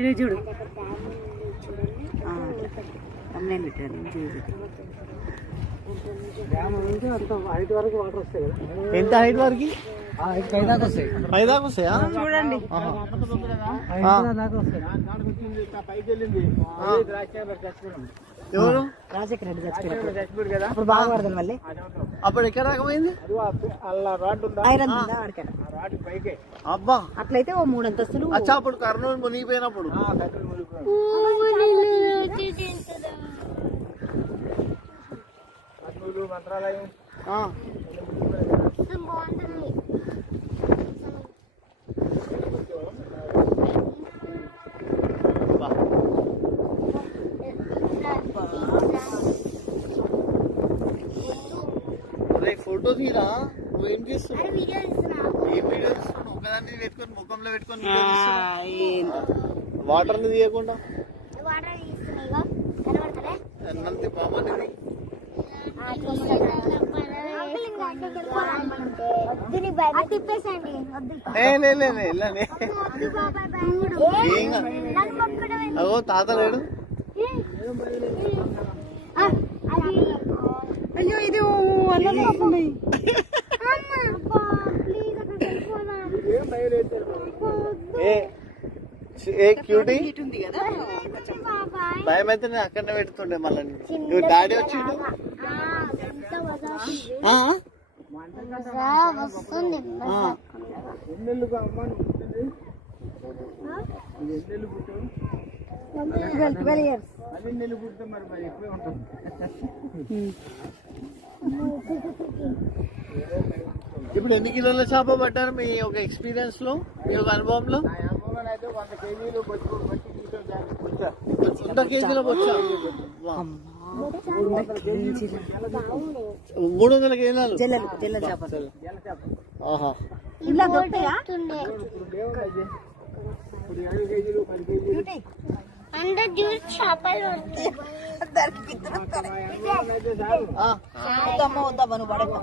ఇది చూడు కంప్లైంట్ పెట్టారు. ఎంత హైట్ వరకు? పైదాకా వస్తాయా? చూడండి ఎవరు? రాజశేఖర రెడ్డి చచ్చిపోయాడు కదా, అప్పుడు బాగా పడతాను మళ్ళీ. అప్పుడు ఎక్కడ రకమైంది? అబ్బా, అట్లయితే ఓ 3 అంతస్తులు. అచ్చా, అప్పుడు కర్నూలు మునిగిపోయినప్పుడు. మంత్రాలయం ఫోటో తీరా. నువ్వేం చేస్తున్నావు? ఏం వీడియో తీస్తున్నావు? ఒకదాన్ని పెట్టుకొని ముఖంలో పెట్టుకొని వాటర్ ని తీయకుండా ఎన్నంత బాగుంది. అగో తాత లేడు. అయ్యో ఇది క్యూటీ భయం అయితే నేను అక్కడనే పెడుతుండే. మళ్ళీ నువ్వు డాడీ వచ్చిండు. ఇప్పుడు ఎన్ని కిలోల చేప పట్టారు మీ ఒక ఎక్స్పీరియన్స్ లో, మీ ఒక అనుభవంలో? 100 కేజీల బొచ్చా? 300 కేజీలు జల్ల చేప. ఆహా, ఇలా దొరుకుతాయా? వద్దమ్మా నువ్వు పడక.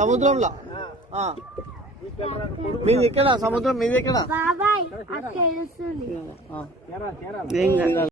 సముద్రంలో మీది ఎక్కడ? సముద్రం మీది ఎక్కడ?